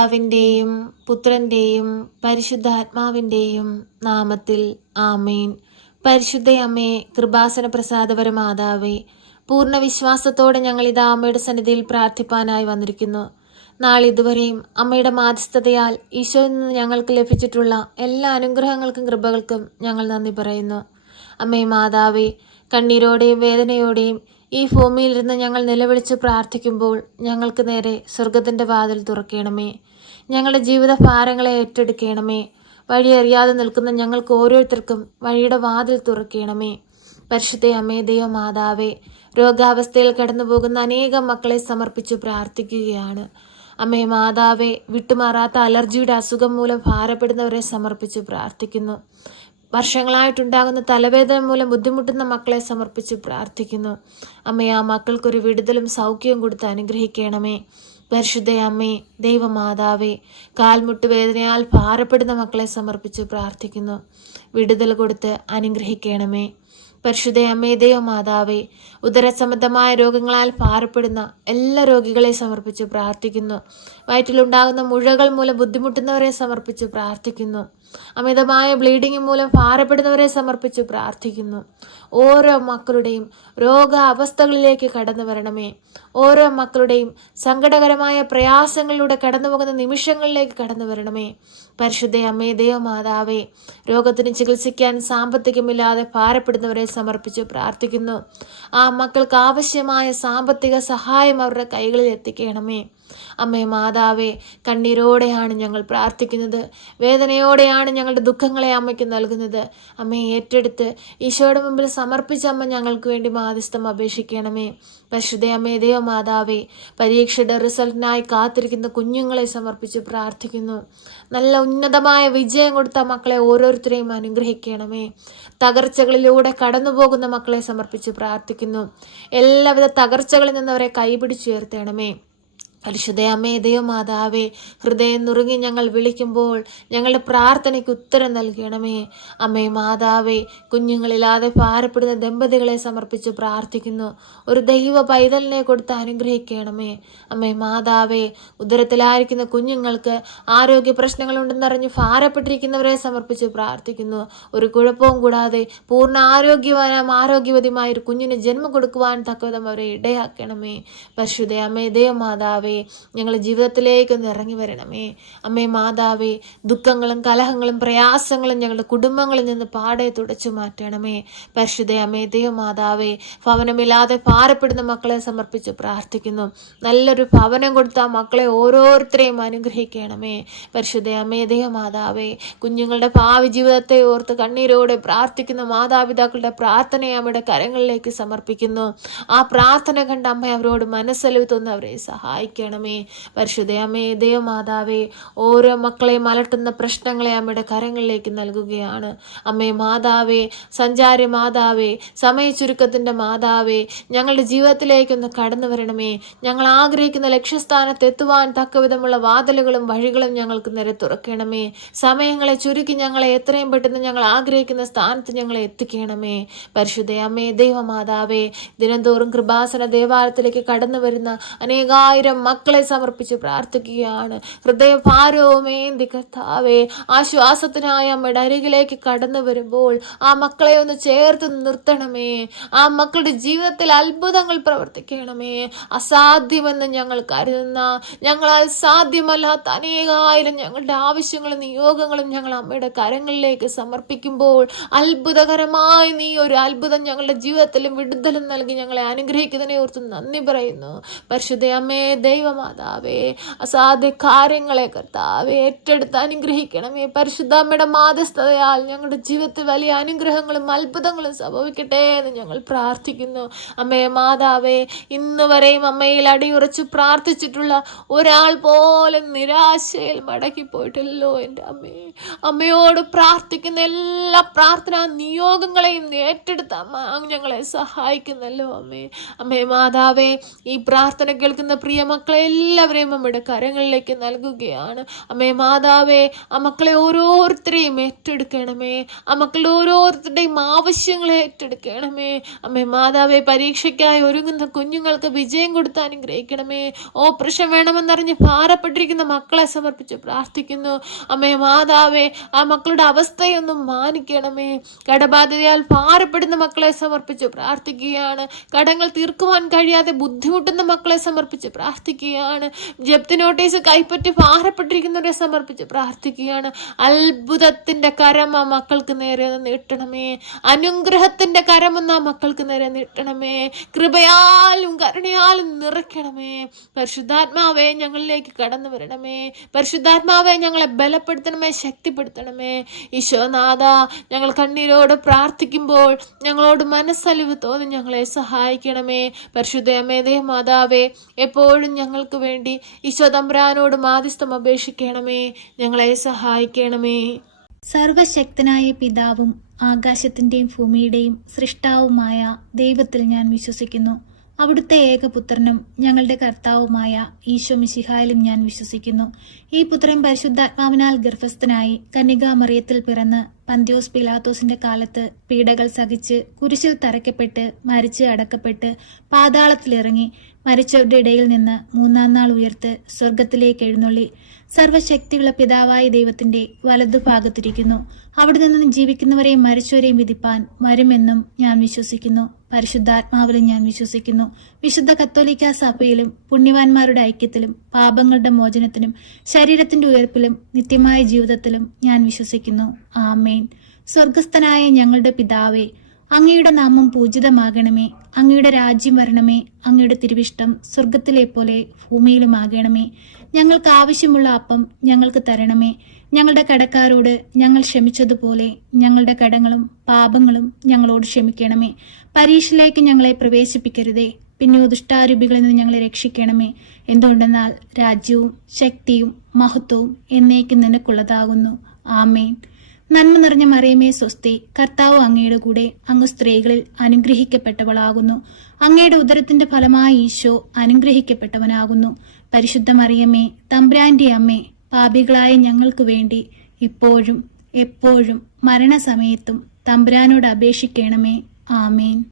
പിതാവിൻ്റെയും പുത്രൻ്റെയും പരിശുദ്ധാത്മാവിൻ്റെയും നാമത്തിൽ ആമേൻ. പരിശുദ്ധ അമ്മേ, കൃപാസന പ്രസാദപര മാതാവേ, പൂർണ്ണ വിശ്വാസത്തോടെ ഞങ്ങൾ ഇതാ അമ്മയുടെ സന്നിധിയിൽ പ്രാർത്ഥിപ്പാനായി വന്നിരിക്കുന്നു. നാളിതുവരെയും അമ്മയുടെ മാധ്യസ്ഥതയാൽ ഈശോയിൽ നിന്ന് ഞങ്ങൾക്ക് ലഭിച്ചിട്ടുള്ള എല്ലാ അനുഗ്രഹങ്ങൾക്കും കൃപകൾക്കും ഞങ്ങൾ നന്ദി പറയുന്നു. അമ്മേ മാതാവേ, കണ്ണീരോടെയും വേദനയോടെയും ഈ ഭൂമിയിലിരുന്ന് ഞങ്ങൾ നിലവിളിച്ച് പ്രാർത്ഥിക്കുമ്പോൾ ഞങ്ങൾക്ക് നേരെ സ്വർഗത്തിൻ്റെ വാതിൽ തുറക്കണമേ. ഞങ്ങളുടെ ജീവിത ഭാരങ്ങളെ ഏറ്റെടുക്കണമേ. വഴിയറിയാതെ നിൽക്കുന്ന ഞങ്ങൾക്ക് ഓരോരുത്തർക്കും വഴിയുടെ വാതിൽ തുറക്കണമേ. പരിശുദ്ധ അമ്മേ, ദൈവമാതാവേ, രോഗാവസ്ഥയിൽ കടന്നു പോകുന്ന അനേകം മക്കളെ സമർപ്പിച്ച് പ്രാർത്ഥിക്കുകയാണ്. അമ്മേ മാതാവേ, വിട്ടുമാറാത്ത അലർജിയുടെ അസുഖം മൂലം ഭാരപ്പെടുന്നവരെ സമർപ്പിച്ച് പ്രാർത്ഥിക്കുന്നു. വർഷങ്ങളായിട്ടുണ്ടാകുന്ന തലവേദന മൂലം ബുദ്ധിമുട്ടുന്ന മക്കളെ സമർപ്പിച്ച് പ്രാർത്ഥിക്കുന്നു. അമ്മേ, ആ മക്കൾക്കൊരു വിടുതലും സൗഖ്യവും കൊടുത്ത് അനുഗ്രഹിക്കണമേ. പരിശുദ്ധ അമ്മേ, ദൈവമാതാവേ, കാൽമുട്ട് വേദനയാൽ ഭാരപ്പെടുന്ന മക്കളെ സമർപ്പിച്ച് പ്രാർത്ഥിക്കുന്നു. വിടുതൽ കൊടുത്ത് അനുഗ്രഹിക്കണമേ. പരിശുദ്ധ അമ്മേ, ദൈവമാതാവേ, ഉദരസംബന്ധമായ രോഗങ്ങളാൽ ഭാരപ്പെടുന്ന എല്ലാ രോഗികളെ സമർപ്പിച്ച് പ്രാർത്ഥിക്കുന്നു. വയറ്റിലുണ്ടാകുന്ന മുഴകൾ മൂലം ബുദ്ധിമുട്ടുന്നവരെ സമർപ്പിച്ച് പ്രാർത്ഥിക്കുന്നു. അമിതമായ ബ്ലീഡിംഗ് മൂലം ഭാരപ്പെടുന്നവരെ സമർപ്പിച്ച് പ്രാർത്ഥിക്കുന്നു. ഓരോ മക്കളുടെയും രോഗാവസ്ഥകളിലേക്ക് കടന്നു വരണമേ. ഓരോ മക്കളുടെയും സങ്കടകരമായ പ്രയാസങ്ങളിലൂടെ കടന്നു പോകുന്ന നിമിഷങ്ങളിലേക്ക് കടന്നു വരണമേ. പരിശുദ്ധ അമ്മേ, ദൈവമാതാവേ, രോഗത്തിന് ചികിത്സിക്കാൻ സാമ്പത്തികമില്ലാതെ ഭാരപ്പെടുന്നവരെ സമർപ്പിച്ച് പ്രാർത്ഥിക്കുന്നു. ആ മക്കൾക്ക് ആവശ്യമായ സാമ്പത്തിക സഹായം അവരുടെ കൈകളിൽ എത്തിക്കണമേ. അമ്മേ മാതാവേ, കണ്ണീരോടെയാണ് ഞങ്ങൾ പ്രാർത്ഥിക്കുന്നത്. വേദനയോടെയാണ് ഞങ്ങളുടെ ദുഃഖങ്ങളെ അമ്മയ്ക്ക് നൽകുന്നത്. അമ്മയെ ഏറ്റെടുത്ത് ഈശോയുടെ മുമ്പിൽ സമർപ്പിച്ച അമ്മ ഞങ്ങൾക്ക് വേണ്ടി മാധ്യസ്ഥം അപേക്ഷിക്കണമേ. പരിശുദ്ധ അമ്മേ, ദൈവമാതാവേ, പരീക്ഷയുടെ റിസൾട്ടിനായി കാത്തിരിക്കുന്ന കുഞ്ഞുങ്ങളെ സമർപ്പിച്ച് പ്രാർത്ഥിക്കുന്നു. നല്ല ഉന്നതമായ വിജയം കൊടുത്ത മക്കളെ ഓരോരുത്തരെയും അനുഗ്രഹിക്കണമേ. തകർച്ചകളിലൂടെ കടന്നു പോകുന്ന മക്കളെ സമർപ്പിച്ച് പ്രാർത്ഥിക്കുന്നു. എല്ലാവിധ തകർച്ചകളിൽ നിന്നവരെ കൈപിടിച്ചുയർത്തണമേ. പരിശുദ്ധ അമ്മേ, ദൈവമാതാവേ, ഹൃദയം നുറുങ്ങി ഞങ്ങൾ വിളിക്കുമ്പോൾ ഞങ്ങളുടെ പ്രാർത്ഥനയ്ക്ക് ഉത്തരം നൽകണമേ. അമ്മേ മാതാവേ, കുഞ്ഞുങ്ങളില്ലാതെ ഭാരപ്പെടുന്ന ദമ്പതികളെ സമർപ്പിച്ച് പ്രാർത്ഥിക്കുന്നു. ഒരു ദൈവ പൈതലിനെ കൊടുത്ത് അനുഗ്രഹിക്കണമേ. അമ്മേ മാതാവേ, ഉദരത്തിലായിരിക്കുന്ന കുഞ്ഞുങ്ങൾക്ക് ആരോഗ്യ പ്രശ്നങ്ങളുണ്ടെന്നറിഞ്ഞ് ഭാരപ്പെട്ടിരിക്കുന്നവരെ സമർപ്പിച്ച് പ്രാർത്ഥിക്കുന്നു. ഒരു കുഴപ്പവും കൂടാതെ പൂർണ്ണ ആരോഗ്യവതിമായ ഒരു കുഞ്ഞിന് ജന്മം കൊടുക്കുവാൻ തക്കവിധം അവരെ ഇടയാക്കണമേ. പരിശുദ്ധ അമ്മേ, ദൈവമാതാവേ, ഞങ്ങളുടെ ജീവിതത്തിലേക്കൊന്ന് ഇറങ്ങി വരണമേ. അമ്മേ മാതാവേ, ദുഃഖങ്ങളും കലഹങ്ങളും പ്രയാസങ്ങളും ഞങ്ങളുടെ കുടുംബങ്ങളിൽ നിന്ന് പാടെ തുടച്ചു മാറ്റണമേ. പരിശുദ്ധ അമ്മേ, ദൈവമാതാവേ, ഭവനമില്ലാതെ ഭാരപ്പെടുന്ന മക്കളെ സമർപ്പിച്ച് പ്രാർത്ഥിക്കുന്നു. നല്ലൊരു ഭവനം കൊടുത്ത ആ മക്കളെ ഓരോരുത്തരെയും അനുഗ്രഹിക്കണമേ. പരിശുദ്ധ അമ്മേ, ദൈവമാതാവേ, കുഞ്ഞുങ്ങളുടെ ഭാവി ജീവിതത്തെ ഓർത്ത് കണ്ണീരോടെ പ്രാർത്ഥിക്കുന്ന മാതാപിതാക്കളുടെ പ്രാർത്ഥനയെ അമ്മയുടെ കരങ്ങളിലേക്ക് സമർപ്പിക്കുന്നു. ആ പ്രാർത്ഥന കണ്ട് അമ്മ അവരോട് മനസ്സലിവ് തോന്നി അവരെ സഹായിക്കണമേ. പരിശുദ്ധ അമ്മേ, ദൈവമാതാവേ, ഓരോ മക്കളെയും അലട്ടുന്ന പ്രശ്നങ്ങളെ അമ്മയുടെ കരങ്ങളിലേക്ക് നൽകുകയാണ്. അമ്മേ മാതാവേ, സഞ്ചാരി മാതാവേ, സമയ ചുരുക്കത്തിൻ്റെ മാതാവേ, ഞങ്ങളുടെ ജീവിതത്തിലേക്കൊന്ന് കടന്നു വരണമേ. ഞങ്ങൾ ആഗ്രഹിക്കുന്ന ലക്ഷ്യസ്ഥാനത്ത് എത്തുവാൻ തക്കവിധമുള്ള വാതിലുകളും വഴികളും ഞങ്ങൾക്ക് നേരെ തുറക്കണമേ. സമയങ്ങളെ ചുരുക്കി ഞങ്ങളെ എത്രയും പെട്ടെന്ന് ഞങ്ങൾ ആഗ്രഹിക്കുന്ന സ്ഥാനത്ത് ഞങ്ങളെ എത്തിക്കണമേ. പരിശുദ്ധ അമ്മേ, ദൈവമാതാവേ, ദിനംതോറും കൃപാസന ദേവാലയത്തിലേക്ക് കടന്നു വരുന്ന അനേകായിരം മക്കളെ സമർപ്പിച്ച് പ്രാർത്ഥിക്കുകയാണ്. ഹൃദയഭാരവുമേന്തി കർത്താവേ, ആശ്വാസത്തിനായി അമ്മയുടെ അരികിലേക്ക് കടന്നു വരുമ്പോൾ ആ മക്കളെ ഒന്ന് ചേർത്ത് നിർത്തണമേ. ആ മക്കളുടെ ജീവിതത്തിൽ അത്ഭുതങ്ങൾ പ്രവർത്തിക്കണമേ. അസാധ്യമെന്ന് ഞങ്ങൾ കരുതുന്ന, ഞങ്ങളാൽ സാധ്യമല്ലാത്ത അനേകായിരം ഞങ്ങളുടെ ആവശ്യങ്ങളും നിയോഗങ്ങളും ഞങ്ങൾ അമ്മയുടെ കരങ്ങളിലേക്ക് സമർപ്പിക്കുമ്പോൾ അത്ഭുതകരമായി നീ ഒരു അത്ഭുതം ഞങ്ങളുടെ ജീവിതത്തിലും വിടുതലും നൽകി ഞങ്ങളെ അനുഗ്രഹിക്കുന്നതിനെ ഓർത്ത് നന്ദി പറയുന്നു. പരിശുദ്ധ അമ്മേ, ദൈവമാതാവേ, അസാധ്യ കാര്യങ്ങളെ കർത്താവേ ഏറ്റെടുത്ത് അനുഗ്രഹിക്കണമേ. പരിശുദ്ധ അമ്മയുടെ മാധ്യസ്ഥതയാൽ ഞങ്ങളുടെ ജീവിതത്തിൽ വലിയ അനുഗ്രഹങ്ങളും അത്ഭുതങ്ങളും സംഭവിക്കട്ടെ എന്ന് ഞങ്ങൾ പ്രാർത്ഥിക്കുന്നു. അമ്മേ മാതാവേ, ഇന്ന് വരെയും അമ്മയിൽ അടിയുറച്ച് പ്രാർത്ഥിച്ചിട്ടുള്ള ഒരാൾ പോലും നിരാശയിൽ മടങ്ങിപ്പോയിട്ടില്ലല്ലോ എൻ്റെ അമ്മേ. അമ്മയോട് പ്രാർത്ഥിക്കുന്ന എല്ലാ പ്രാർത്ഥനാ നിയോഗങ്ങളെയും ഏറ്റെടുത്ത് അമ്മ ഞങ്ങളെ സഹായിക്കുന്നല്ലോ അമ്മേ. അമ്മേ മാതാവേ, ഈ പ്രാർത്ഥന കേൾക്കുന്ന പ്രിയ മക്കൾ മക്കളെ എല്ലാവരെയും അമ്മയുടെ കരങ്ങളിലേക്ക് നൽകുകയാണ്. അമ്മേ മാതാവേ, ആ മക്കളെ ഓരോരുത്തരെയും ഏറ്റെടുക്കണമേ. ആ മക്കളുടെ ഓരോരുത്തരുടെയും ആവശ്യങ്ങളെ ഏറ്റെടുക്കണമേ. അമ്മേ മാതാവേ, പരീക്ഷയ്ക്കായി ഒരുങ്ങുന്ന കുഞ്ഞുങ്ങൾക്ക് വിജയം കൊടുത്ത് അനുഗ്രഹിക്കണമേ. ഓപ്പറേഷൻ വേണമെന്നറിഞ്ഞ് ഭാരപ്പെട്ടിരിക്കുന്ന മക്കളെ സമർപ്പിച്ച് പ്രാർത്ഥിക്കുന്നു. അമ്മേ മാതാവേ, ആ മക്കളുടെ അവസ്ഥയൊന്നും മാനിക്കണമേ. കടബാധ്യതയാൽ ഭാരപ്പെടുന്ന മക്കളെ സമർപ്പിച്ച് പ്രാർത്ഥിക്കുകയാണ്. കടങ്ങൾ തീർക്കുവാൻ കഴിയാതെ ബുദ്ധിമുട്ടുന്ന മക്കളെ സമർപ്പിച്ച് പ്രാർത്ഥിക്കുകയാണ്. ജപ്തി നോട്ടീസ് കൈപ്പറ്റി ഭാരപ്പെട്ടിരിക്കുന്നവരെ സമർപ്പിച്ച് പ്രാർത്ഥിക്കുകയാണ്. അത്ഭുതത്തിന്റെ കരം ആ മക്കൾക്ക് നേരെ നീട്ടണമേ. അനുഗ്രഹത്തിന്റെ കരമൊന്ന് ആ മക്കൾക്ക് നേരെ നീട്ടണമേ. കൃപയാലും കരുണയാലും നിറയ്ക്കണമേ. പരിശുദ്ധാത്മാവേ, ഞങ്ങളിലേക്ക് കടന്നു വരണമേ. പരിശുദ്ധാത്മാവേ, ഞങ്ങളെ ബലപ്പെടുത്തണമേ, ശക്തിപ്പെടുത്തണമേ. ഈശോനാഥ, ഞങ്ങൾ കണ്ണീരോട് പ്രാർത്ഥിക്കുമ്പോൾ ഞങ്ങളോട് മനസ്സലിവ് തോന്നി ഞങ്ങളെ സഹായിക്കണമേ. പരിശുദ്ധ അമ്മേ മാതാവേ, എപ്പോഴും ഞങ്ങൾക്ക് വേണ്ടി ഈശോ തമ്പുരാനോട് മാധ്യസ്ഥം അപേക്ഷിക്കണമേ. ഞങ്ങളെ സഹായിക്കണമേ. സർവശക്തനായ പിതാവും ആകാശത്തിന്റെയും ഭൂമിയുടെയും സൃഷ്ടാവുമായ ദൈവത്തിൽ ഞാൻ വിശ്വസിക്കുന്നു. അവിടുത്തെ ഏകപുത്രനും ഞങ്ങളുടെ കർത്താവുമായ ഈശോ മിശിഹായിലും ഞാൻ വിശ്വസിക്കുന്നു. ഈ പുത്രൻ പരിശുദ്ധാത്മാവിനാൽ ഗർഭസ്ഥനായി കന്യകാമറിയത്തിൽ പിറന്ന് പന്ത്യോസ് പിലാത്തോസിന്റെ കാലത്ത് പീഡകൾ സഹിച്ച് കുരിശിൽ തറയ്ക്കപ്പെട്ട് മരിച്ച് അടക്കപ്പെട്ട് പാതാളത്തിലിറങ്ങി മരിച്ചവരുടെ ഇടയിൽ നിന്ന് മൂന്നാം നാൾ ഉയർത്ത് സ്വർഗത്തിലേക്ക് എഴുന്നള്ളി സർവശക്തിയുള്ള പിതാവായ ദൈവത്തിന്റെ വലതുഭാഗത്തിരിക്കുന്നു. അവിടെ നിന്ന് ജീവിക്കുന്നവരെയും മരിച്ചവരെയും വിധിപ്പാൻ വരുമെന്നും ഞാൻ വിശ്വസിക്കുന്നു. പരിശുദ്ധാത്മാവിലും ഞാൻ വിശ്വസിക്കുന്നു. വിശുദ്ധ കത്തോലിക്ക സഭയിലും പുണ്യവാന്മാരുടെ ഐക്യത്തിലും പാപങ്ങളുടെ മോചനത്തിനും ശരീരത്തിന്റെ ഉയർപ്പിലും നിത്യമായ ജീവിതത്തിലും ഞാൻ വിശ്വസിക്കുന്നു. ആമേൻ. സ്വർഗസ്ഥനായ ഞങ്ങളുടെ പിതാവേ, അങ്ങയുടെ നാമം പൂജിതമാകണമേ. അങ്ങയുടെ രാജ്യം വരണമേ. അങ്ങയുടെ തിരുവിഷ്ടം സ്വർഗത്തിലെ പോലെ ഭൂമിയിലുമാകണമേ. ഞങ്ങൾക്ക് ആവശ്യമുള്ള അപ്പം ഞങ്ങൾക്ക് തരണമേ. ഞങ്ങളുടെ കടക്കാരോട് ഞങ്ങൾ ക്ഷമിച്ചതുപോലെ ഞങ്ങളുടെ കടങ്ങളും പാപങ്ങളും ഞങ്ങളോട് ക്ഷമിക്കണമേ. പരീക്ഷയിലേക്ക് ഞങ്ങളെ പ്രവേശിപ്പിക്കരുതേ, പിന്നെ ദുഷ്ടാരൂപികളിൽ നിന്ന് ഞങ്ങളെ രക്ഷിക്കണമേ. എന്തുകൊണ്ടെന്നാൽ രാജ്യവും ശക്തിയും മഹത്വവും എന്നേക്കും നിനക്കുള്ളതാകുന്നു. ആമേൻ. നന്മ നിറഞ്ഞ മറിയമേ സ്വസ്തി, കർത്താവ് അങ്ങയുടെ കൂടെ, അങ്ങ് സ്ത്രീകളിൽ അനുഗ്രഹിക്കപ്പെട്ടവളാകുന്നു. അങ്ങയുടെ ഉദരത്തിന്റെ ഫലമായി ഈശോ അനുഗ്രഹിക്കപ്പെട്ടവനാകുന്നു. പരിശുദ്ധ മറിയമേ, തമ്പുരാന്റെ അമ്മേ, പാപികളായ ഞങ്ങൾക്ക് വേണ്ടി ഇപ്പോഴും എപ്പോഴും മരണസമയത്തും തമ്പുരാനോട് അപേക്ഷിക്കണമേ. ആമേൻ.